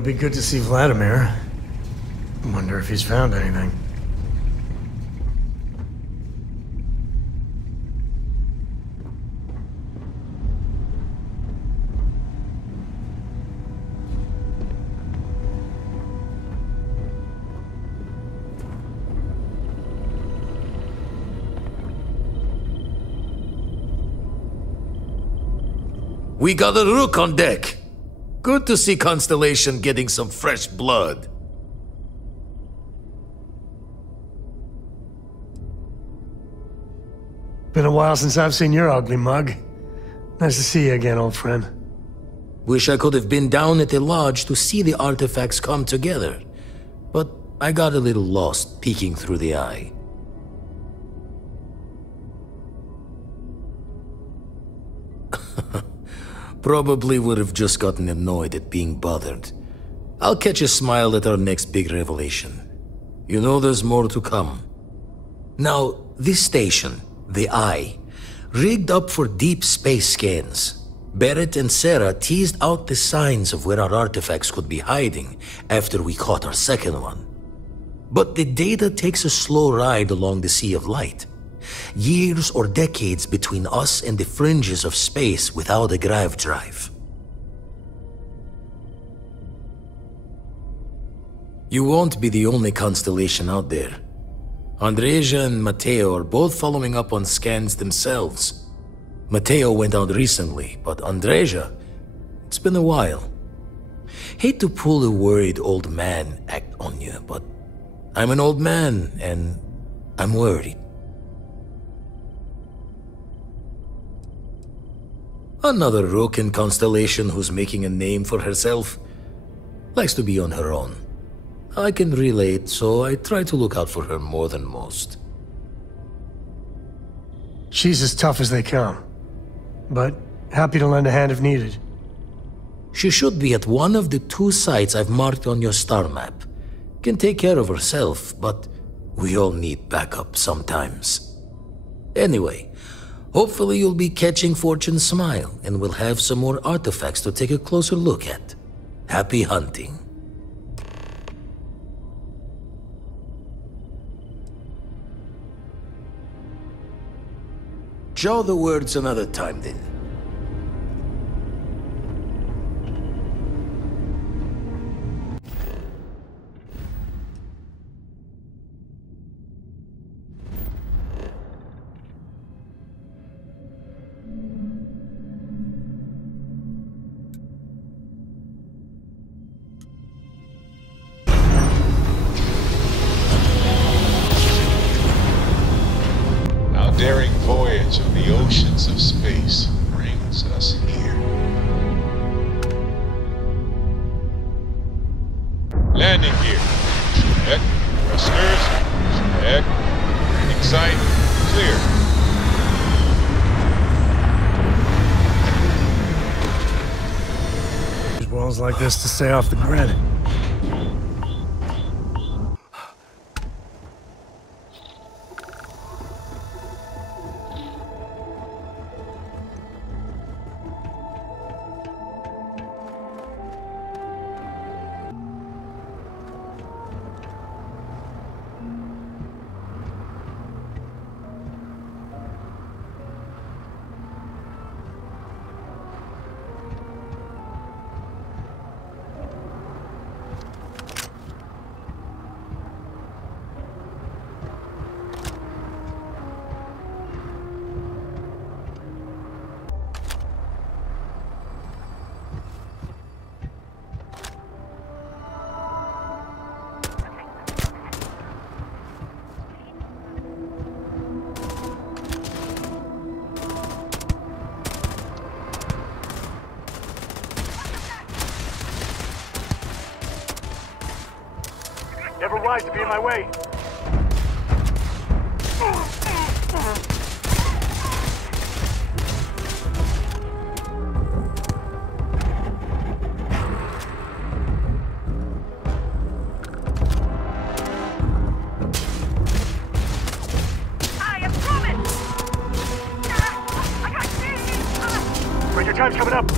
It'd be good to see Vladimir. Wonder if he's found anything. We got a rook on deck. Good to see Constellation getting some fresh blood. Been a while since I've seen your ugly mug. Nice to see you again, old friend. Wish I could have been down at the lodge to see the artifacts come together. But I got a little lost peeking through the eye. Probably would have just gotten annoyed at being bothered. I'll catch a smile at our next big revelation. You know there's more to come. Now, this station, the Eye, rigged up for deep space scans. Barrett and Sarah teased out the signs of where our artifacts could be hiding after we caught our second one. But the data takes a slow ride along the Sea of Light. Years or decades between us and the fringes of space without a grav drive. You won't be the only constellation out there. Andreja and Matteo are both following up on scans themselves. Matteo went out recently, but Andreja, it's been a while. Hate to pull a worried old man act on you, but I'm an old man and I'm worried. Another rook in Constellation who's making a name for herself. Likes to be on her own. I can relate, so I try to look out for her more than most. She's as tough as they come, but happy to lend a hand if needed. She should be at one of the 2 sites I've marked on your star map. Can take care of herself, but we all need backup sometimes. Anyway, hopefully you'll be catching Fortune's smile, and we'll have some more artifacts to take a closer look at. Happy hunting. Jaw the words another time then. Daring voyage of the oceans of space brings us here. Landing gear. Check. Thrusters. Check. Landing site. Clear. Use walls like this to stay off the grid. Never wise to be in my way. Time's coming up.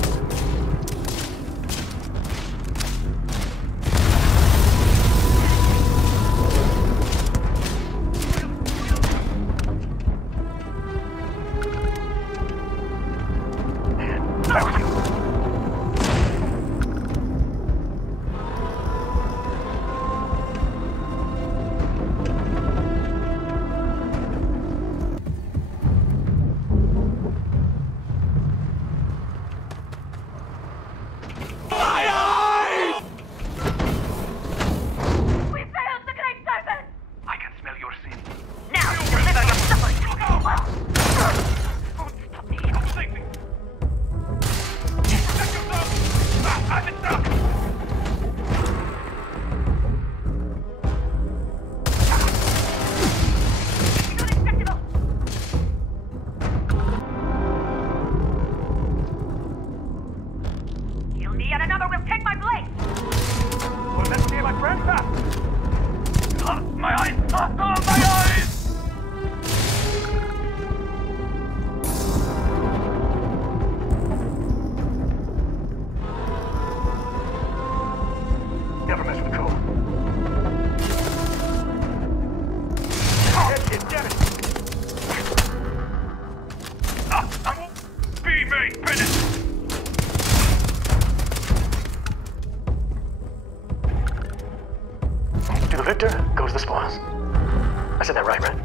I said that right?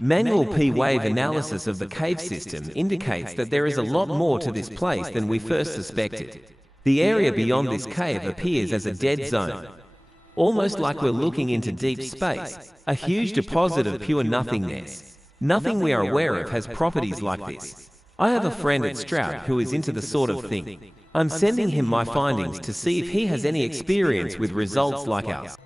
Manual P-wave analysis of the cave system indicates that there is a lot more to this place than we first suspected. The area beyond this cave appears as a dead zone, almost like we're looking into deep space, a huge deposit of pure nothingness. Nothing we are aware of has properties like this. I have a friend at Stroud who is into the sort of thing. I'm sending him my findings to see if he has any experience with results like ours.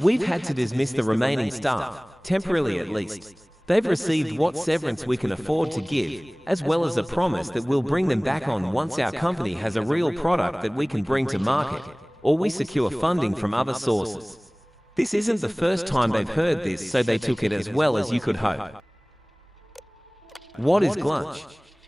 We've had to dismiss the remaining staff, temporarily at least. They've received what severance we can afford to give, as well as a promise that we'll bring them back on once our company has a real product that we can bring to market, or we secure funding from other sources. This isn't the first time they've heard this, so they took it as well as you could hope. What is glunch?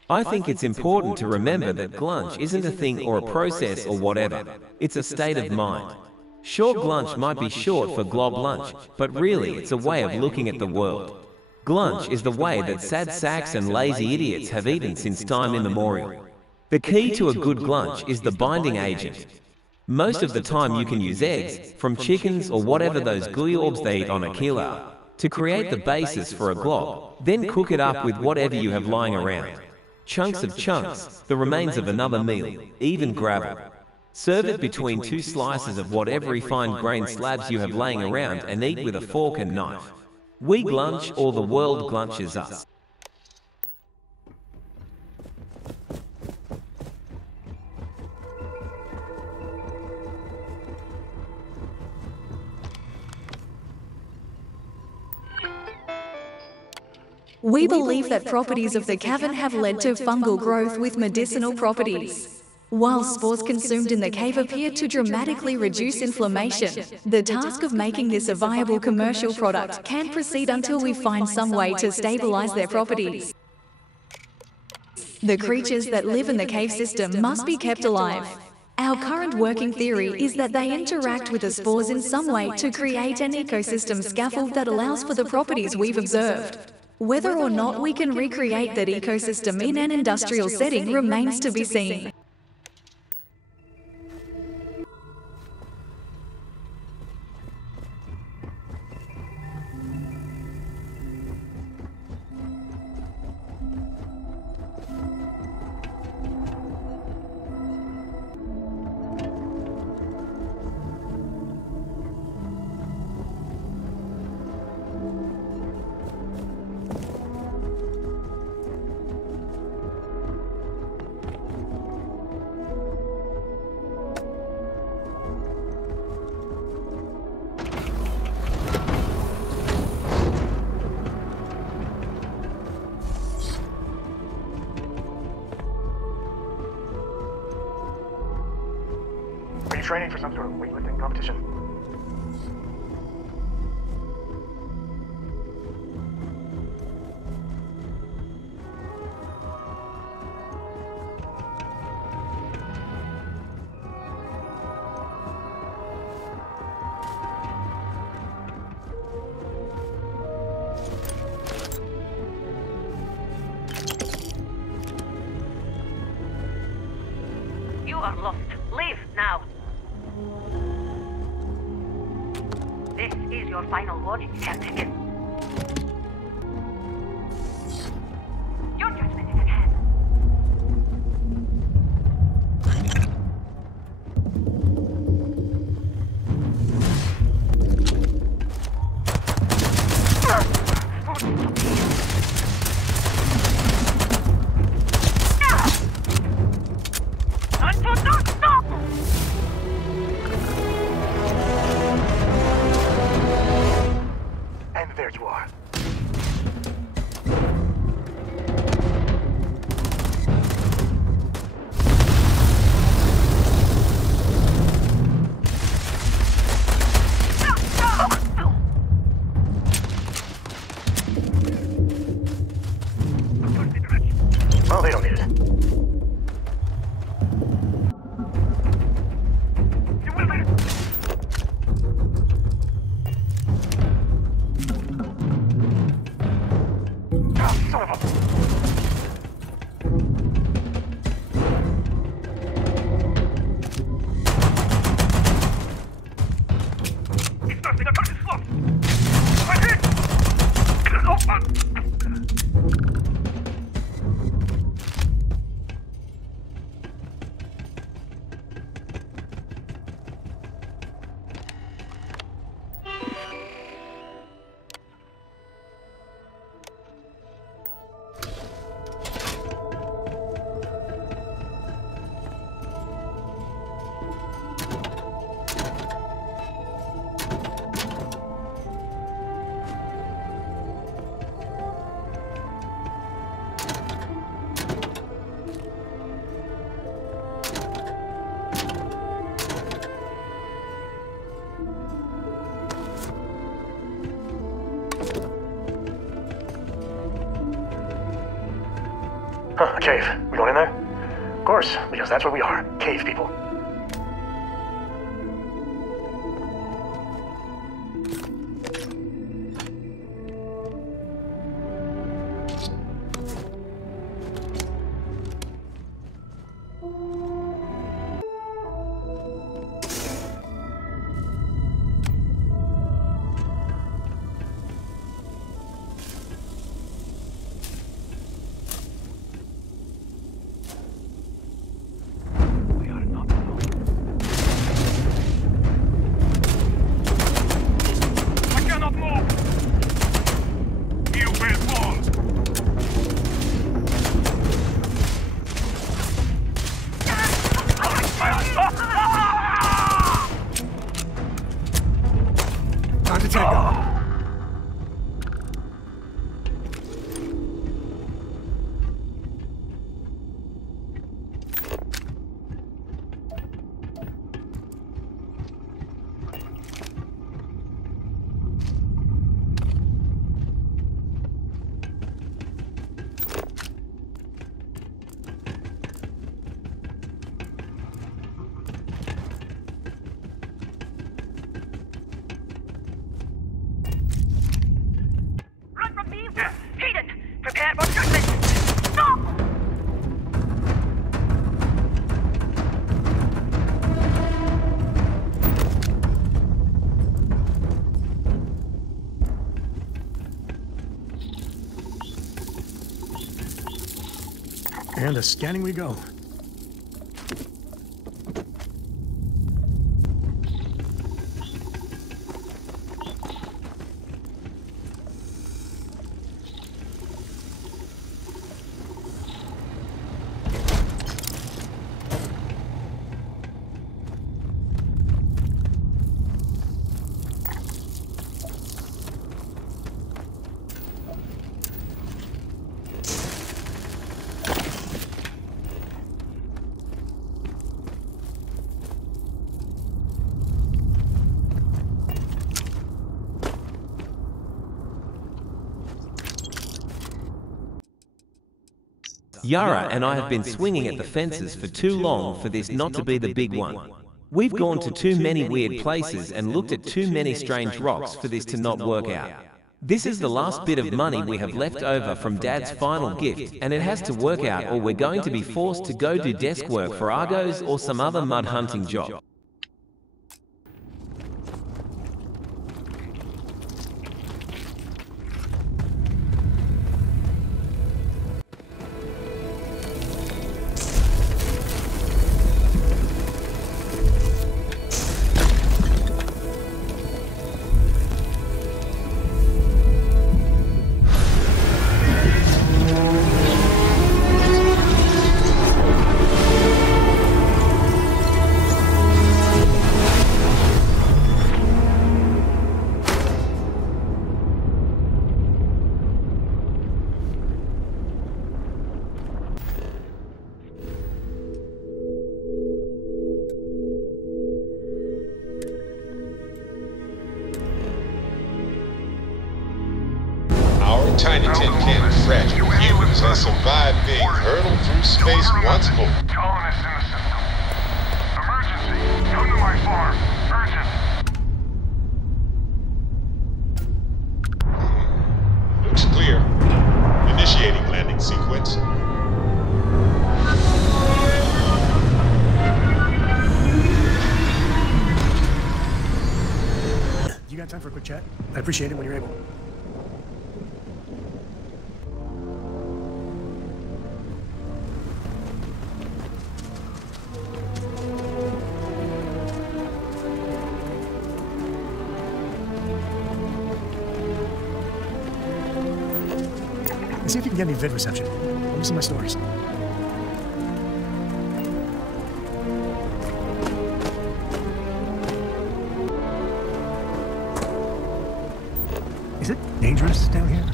I think it's important to remember that glunch isn't a thing or a process or whatever. It's a state of mind. Sure, glunch might be short for glob lunch, but really it's a way of looking at the world. Glunch is the way that sad sacks and lazy idiots have eaten since time immemorial. The key to a good glunch is the binding agent. Most of the time you can use eggs, from chickens or whatever those guyorbs they eat on a kilo, to create the basis for a glob, then cook it up with whatever you have lying around. Chunks of chunks, the remains of another meal, even gravel. Serve it between two slices of whatever refined grain slabs you have laying around and eat with a fork and knife. We glunch or the world glunches us. We believe that properties of the cavern have led to fungal growth with medicinal properties. While spores consumed in the cave appear to dramatically reduce inflammation, the task of making this a viable commercial product can't proceed until we find some way to stabilize their properties. The creatures that live in the cave system must be kept alive. Our current working theory is that they interact with the spores in some way to create an ecosystem scaffold that allows for the properties we've observed. Whether or not we can recreate that ecosystem in an industrial setting remains to be seen. Training for some sort of weightlifting competition. You are lost. Leave now. This is your final warning, Skeptic. Your judgment is at hand. Huh, a cave. We going in there? Of course, because that's what we are. Cave people. Time to take off. Run from me! Hayden! Prepare for judgment! Stop! And to scanning we go. Yara and I have been swinging at the fences for too long for this not to be the big one. We've gone to too many weird places and looked at too many strange rocks for this to not work out. This is the last bit of money we have left over from Dad's final gift, and it has to work out or we're going to be forced to go do desk work for Argos or some other mud hunting job. Our tiny tin can of fragile humans has survived being hurtled through space once more. Callum is in the system. Emergency! Come to my farm. Urgent. Looks clear. Initiating landing sequence. You got time for a quick chat? I appreciate it when you're able. See if you can get me vid reception. Let me see my stories. Is it dangerous down here?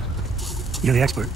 You're the expert.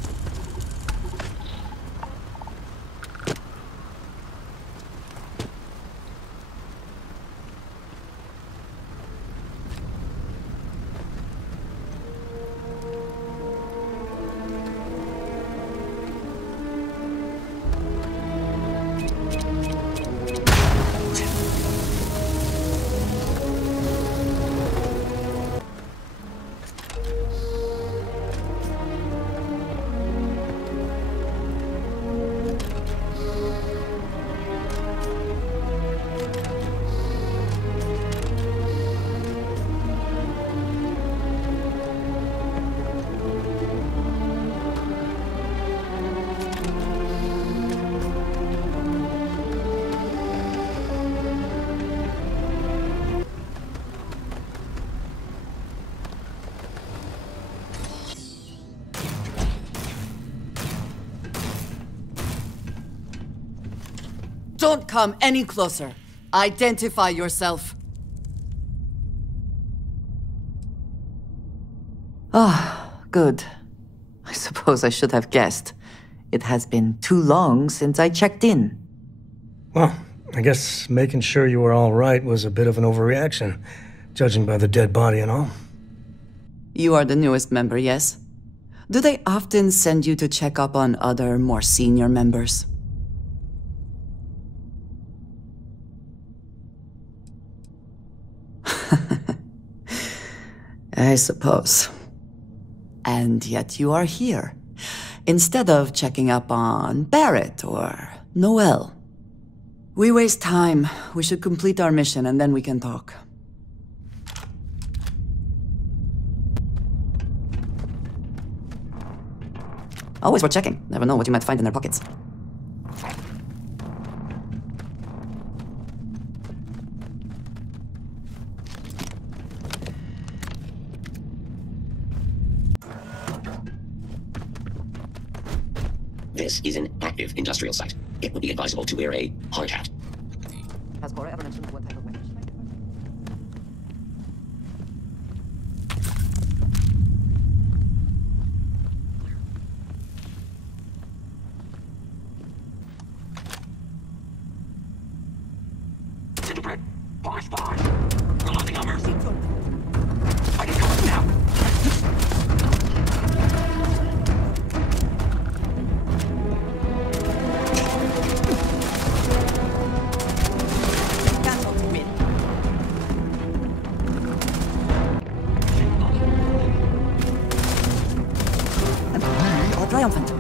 Don't come any closer. Identify yourself. Ah, good. I suppose I should have guessed. It has been too long since I checked in. Well, I guess making sure you were all right was a bit of an overreaction, judging by the dead body and all. You are the newest member, yes? Do they often send you to check up on other, more senior members? I suppose. And yet you are here, instead of checking up on Barrett or Noel. We waste time. We should complete our mission and then we can talk. Always worth checking. Never know what you might find in their pockets. This is an active industrial site. It would be advisable to wear a hard hat. Has Cora ever mentioned what type of weapon she might Disintegrate. Boss. Reloading armor. I can cover now. triumphant.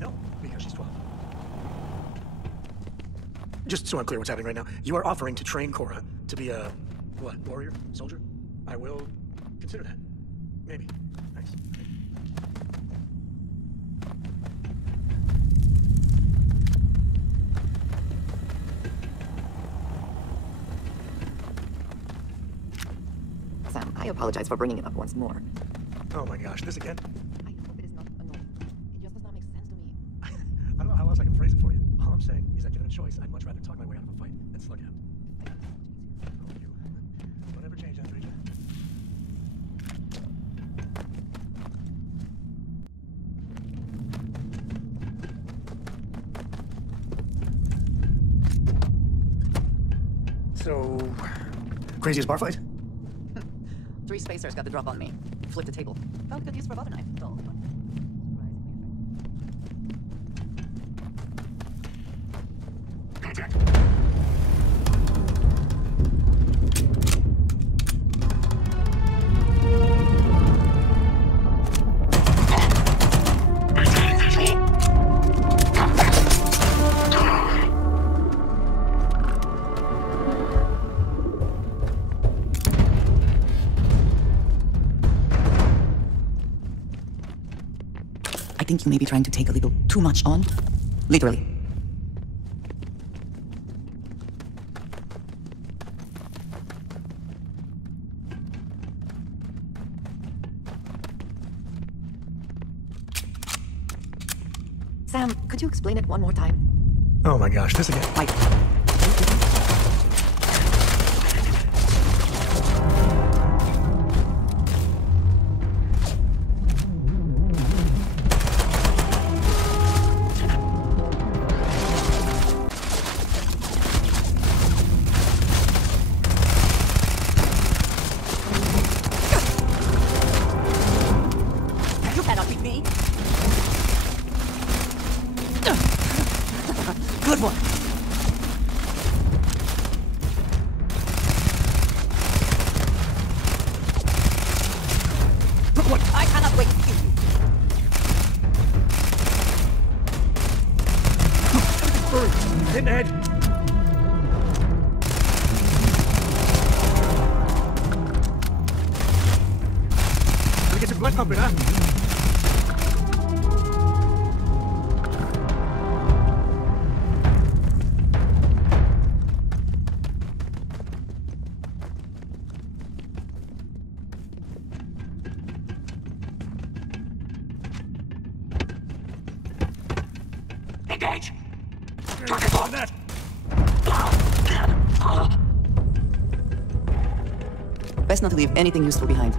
No, because she's 12. Just so I'm clear what's happening right now, you are offering to train Cora to be a, what, warrior? Soldier? I will consider that. Maybe. Thanks. Sam, I apologize for bringing it up once more. Oh my gosh, this again? I hope it is not annoying. It just does not make sense to me. I don't know how else I can phrase it for you. All I'm saying is that given a choice, I'd much rather talk my way out of a fight than slug it out. Oh, you. Don't ever change, Andreja. So, craziest bar fight? 3 spacers got the drop on me. Flipped the table. Found good use for a butter knife, though. Contact. Maintaining visual. I think you may be trying to take a little too much on. Literally. Sam, could you explain it one more time? Oh my gosh, this again. Like, you cannot beat me. Good one. Look what I cannot wait to kill you. Hit head. Gotta get some blood pumping, huh? on that! Best not to leave anything useful behind.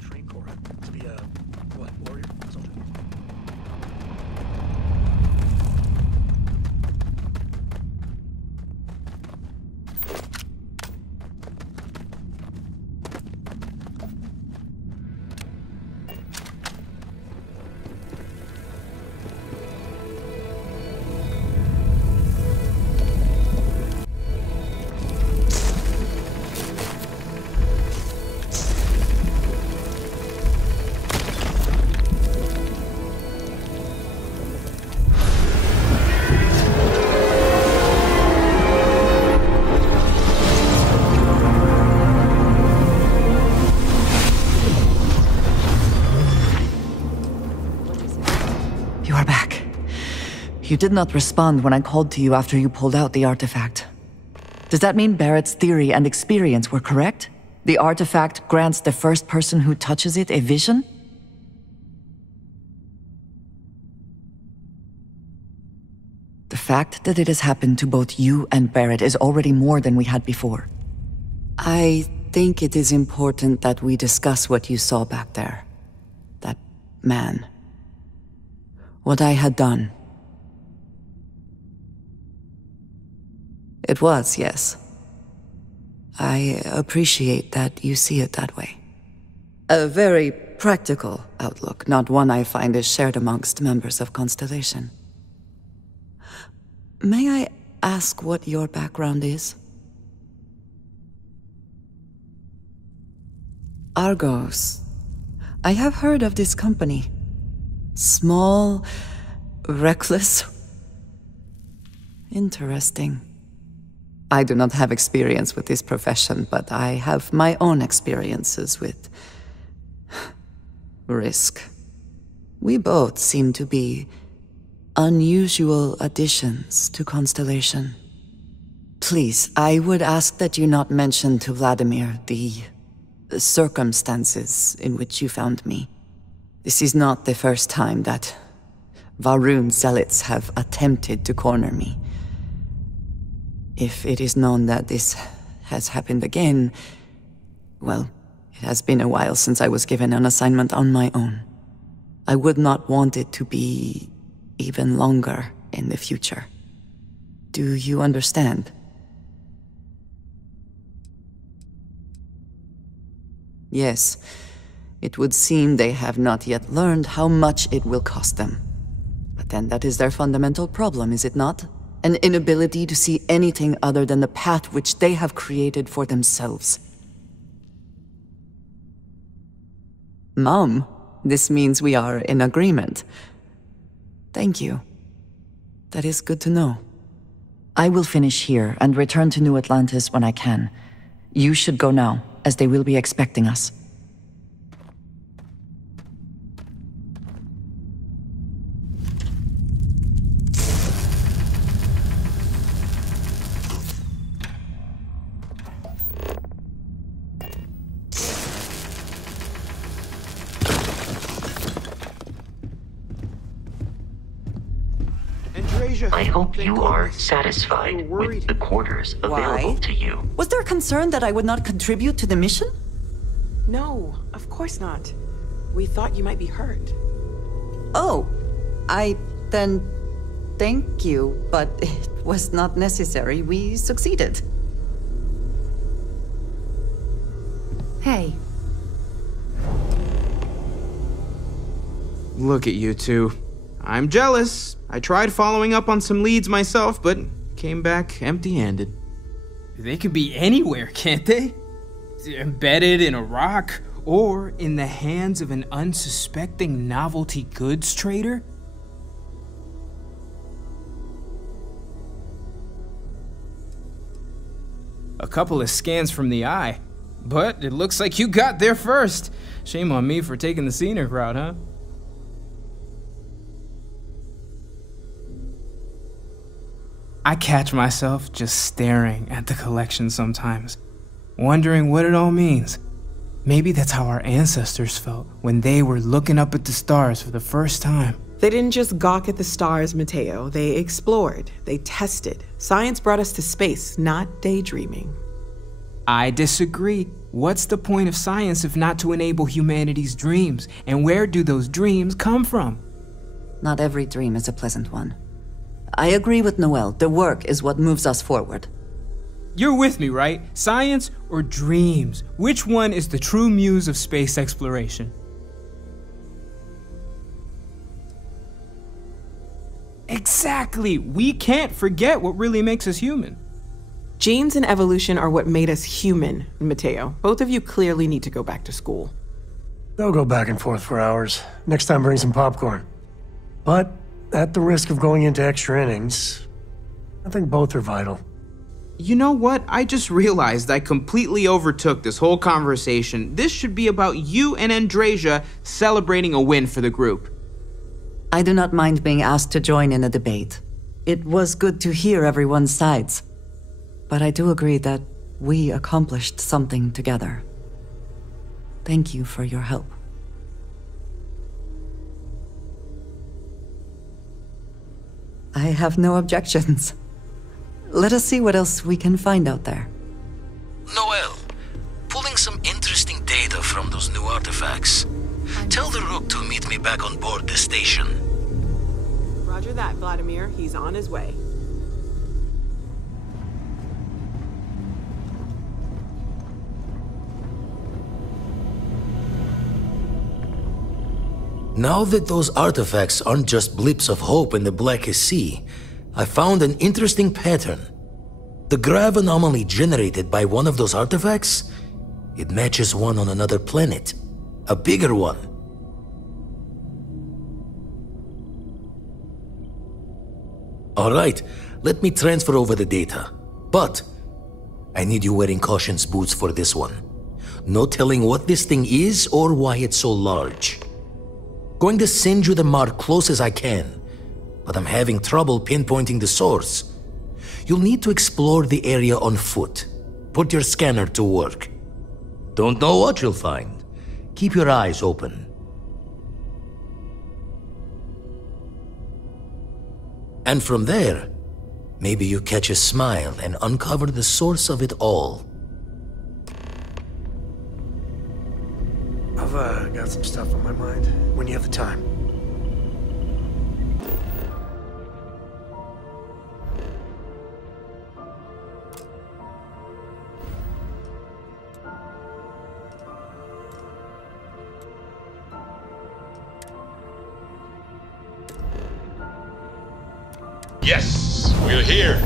Train Cora to be a, what, warrior? Soldier? You are back. You did not respond when I called to you after you pulled out the artifact. Does that mean Barrett's theory and experience were correct? The artifact grants the first person who touches it a vision? The fact that it has happened to both you and Barrett is already more than we had before. I think it is important that we discuss what you saw back there. That man. What I had done. It was, yes. I appreciate that you see it that way. A very practical outlook, not one I find is shared amongst members of Constellation. May I ask what your background is? Argos. I have heard of this company. Small, reckless. Interesting. I do not have experience with this profession, but I have my own experiences with risk. We both seem to be unusual additions to Constellation. Please, I would ask that you not mention to Vladimir the circumstances in which you found me. This is not the first time that Varun zealots have attempted to corner me. If it is known that this has happened again, well, it has been a while since I was given an assignment on my own. I would not want it to be even longer in the future. Do you understand? Yes. It would seem they have not yet learned how much it will cost them. But then that is their fundamental problem, is it not? An inability to see anything other than the path which they have created for themselves. Mom, this means we are in agreement. Thank you. That is good to know. I will finish here and return to New Atlantis when I can. You should go now, as they will be expecting us. I hope you are satisfied with the quarters available to you. Was there concern that I would not contribute to the mission? No, of course not. We thought you might be hurt. Oh, then thank you, but it was not necessary. We succeeded. Hey. Look at you two. I'm jealous. I tried following up on some leads myself, but came back empty-handed. They could be anywhere, can't they? Embedded in a rock, or in the hands of an unsuspecting novelty goods trader? A couple of scans from the eye. But it looks like you got there first. Shame on me for taking the scenic route, huh? I catch myself just staring at the collection sometimes, wondering what it all means. Maybe that's how our ancestors felt when they were looking up at the stars for the first time. They didn't just gawk at the stars, Mateo. They explored. They tested. Science brought us to space, not daydreaming. I disagree. What's the point of science if not to enable humanity's dreams? And where do those dreams come from? Not every dream is a pleasant one. I agree with Noel. The work is what moves us forward. You're with me, right? Science or dreams? Which one is the true muse of space exploration? Exactly. We can't forget what really makes us human. Genes and evolution are what made us human, Mateo. Both of you clearly need to go back to school. They'll go back and forth for hours. Next time, bring some popcorn. But at the risk of going into extra innings, I think both are vital. You know what? I just realized I completely overtook this whole conversation. This should be about you and Andreja celebrating a win for the group. I do not mind being asked to join in a debate. It was good to hear everyone's sides. But I do agree that we accomplished something together. Thank you for your help. I have no objections. Let us see what else we can find out there. Noel, pulling some interesting data from those new artifacts. Tell the Rook to meet me back on board the station. Roger that, Vladimir. He's on his way. Now that those artifacts aren't just blips of hope in the blackest sea, I found an interesting pattern. The grav anomaly generated by one of those artifacts, it matches one on another planet. A bigger one. Alright, let me transfer over the data. But I need you wearing caution's boots for this one. No telling what this thing is or why it's so large. Going to send you the mark close as I can, but I'm having trouble pinpointing the source. You'll need to explore the area on foot. Put your scanner to work. Don't know what you'll find. Keep your eyes open. And from there, maybe you catch a smile and uncover the source of it all. I've got some stuff on my mind when you have the time. Yes, we're here.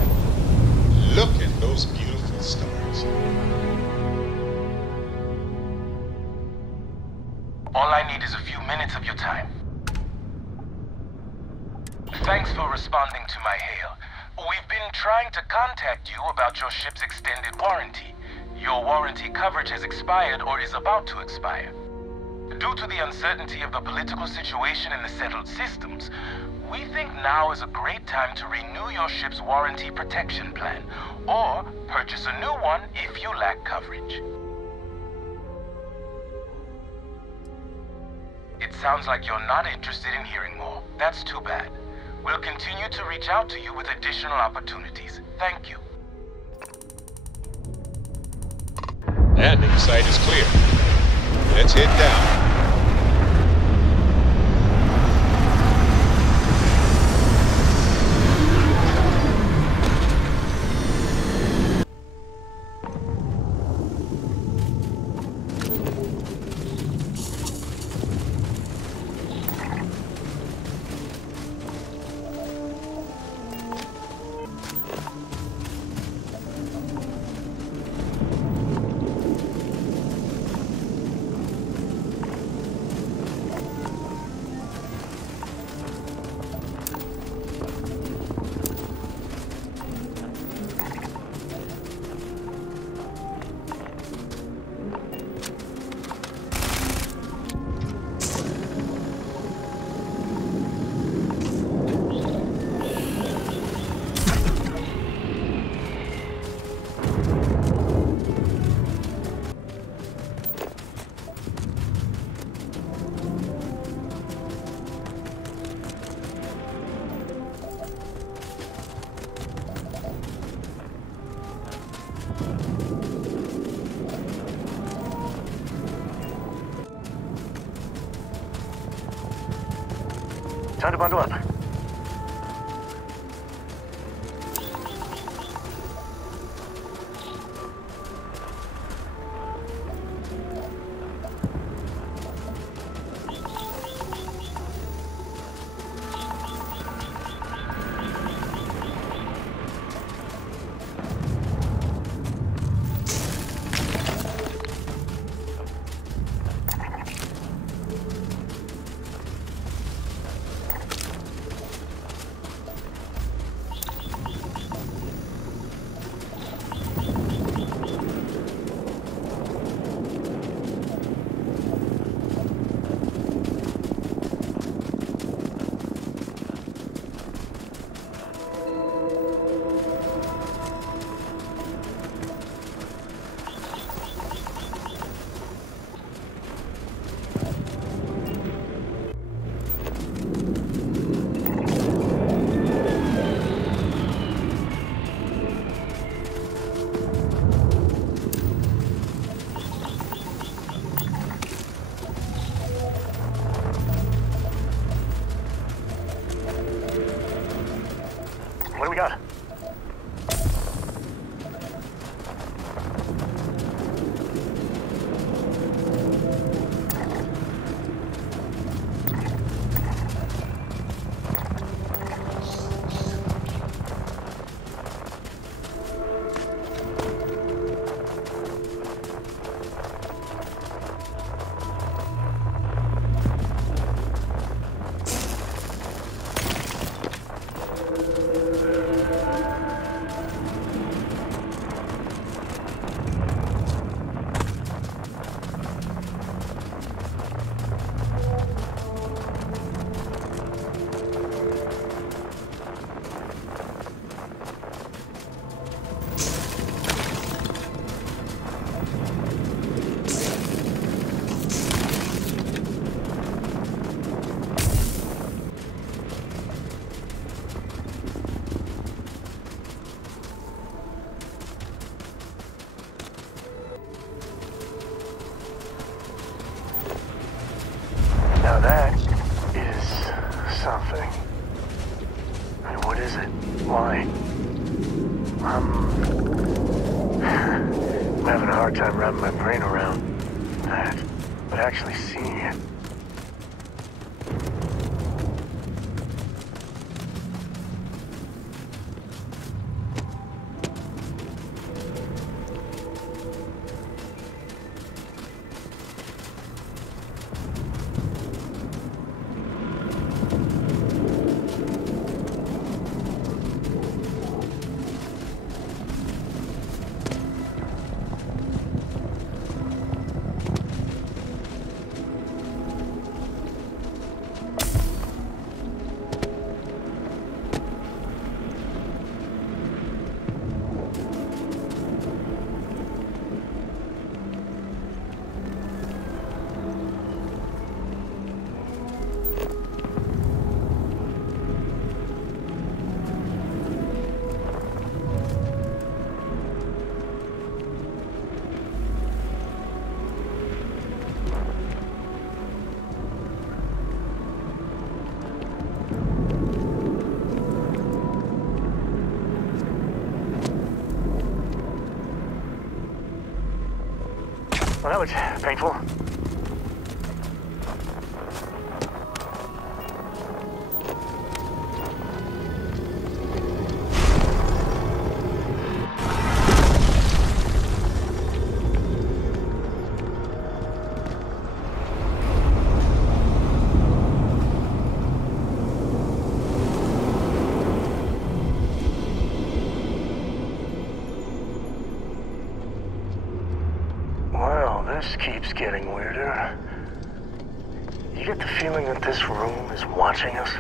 Look at those beautiful stars. All I need is a few minutes of your time. Thanks for responding to my hail. We've been trying to contact you about your ship's extended warranty. Your warranty coverage has expired or is about to expire. Due to the uncertainty of the political situation in the settled systems, we think now is a great time to renew your ship's warranty protection plan, or purchase a new one if you lack coverage. It sounds like you're not interested in hearing more. That's too bad. We'll continue to reach out to you with additional opportunities. Thank you. Landing site is clear. Let's head down. Time to bundle up. What do we got? Now that is something. I mean, what is it? Why? I'm having a hard time wrapping my brain around that, but actually seeing it. Well, that was painful. This keeps getting weirder. You get the feeling that this room is watching us?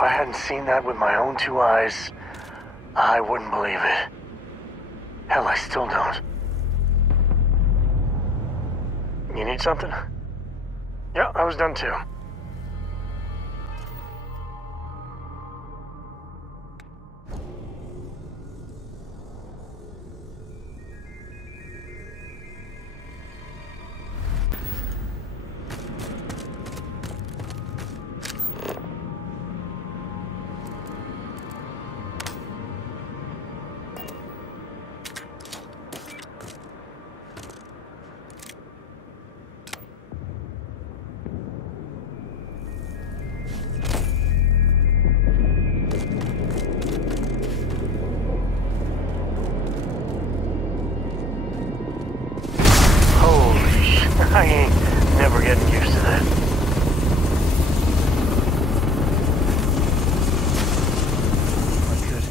If I hadn't seen that with my own two eyes, I wouldn't believe it. Hell, I still don't. You need something? Yeah, I was done too. I ain't never getting used to that. Good.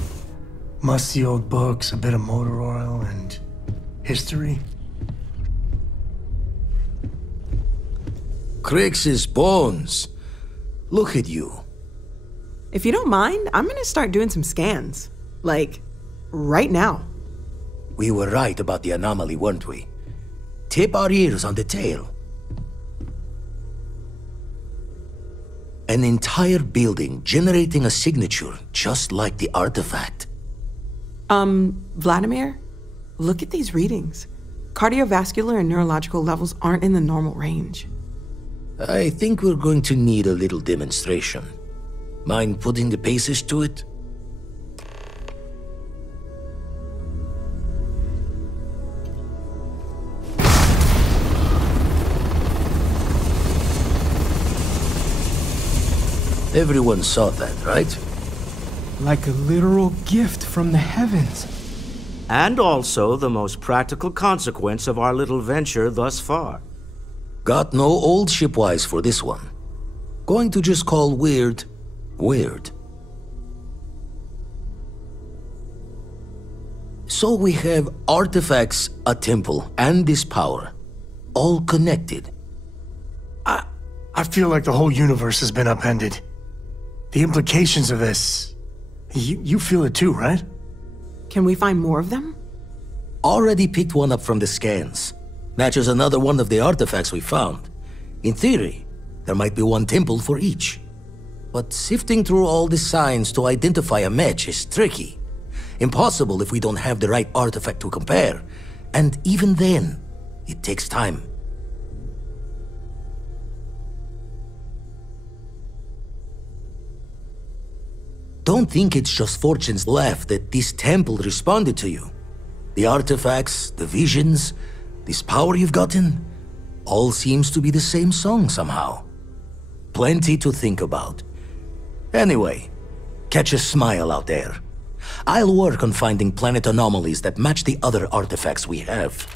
Musty old books, a bit of motor oil, and history. Crix's bones. Look at you. If you don't mind, I'm gonna start doing some scans. Like, right now. We were right about the anomaly, weren't we? Tip our ears on the tail. An entire building generating a signature just like the artifact. Vladimir, look at these readings. Cardiovascular and neurological levels aren't in the normal range. I think we're going to need a little demonstration. Mind putting the paces to it? Everyone saw that, right? Like a literal gift from the heavens. And also the most practical consequence of our little venture thus far. Got no old shipwise for this one. Going to just call weird, weird. So we have artifacts, a temple, and this power. All connected. I feel like the whole universe has been upended. The implications of this... You feel it too, right? Can we find more of them? Already picked one up from the scans. Matches another one of the artifacts we found. In theory, there might be one temple for each. But sifting through all the signs to identify a match is tricky. Impossible if we don't have the right artifact to compare. And even then, it takes time. Don't think it's just fortunes left that this temple responded to you. The artifacts, the visions, this power you've gotten, all seems to be the same song somehow. Plenty to think about. Anyway, catch a smile out there. I'll work on finding planet anomalies that match the other artifacts we have.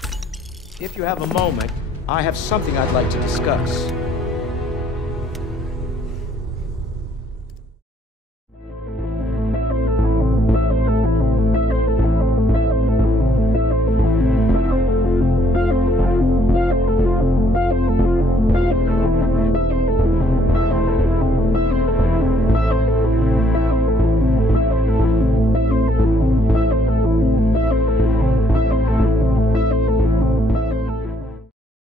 If you have a moment, I have something I'd like to discuss.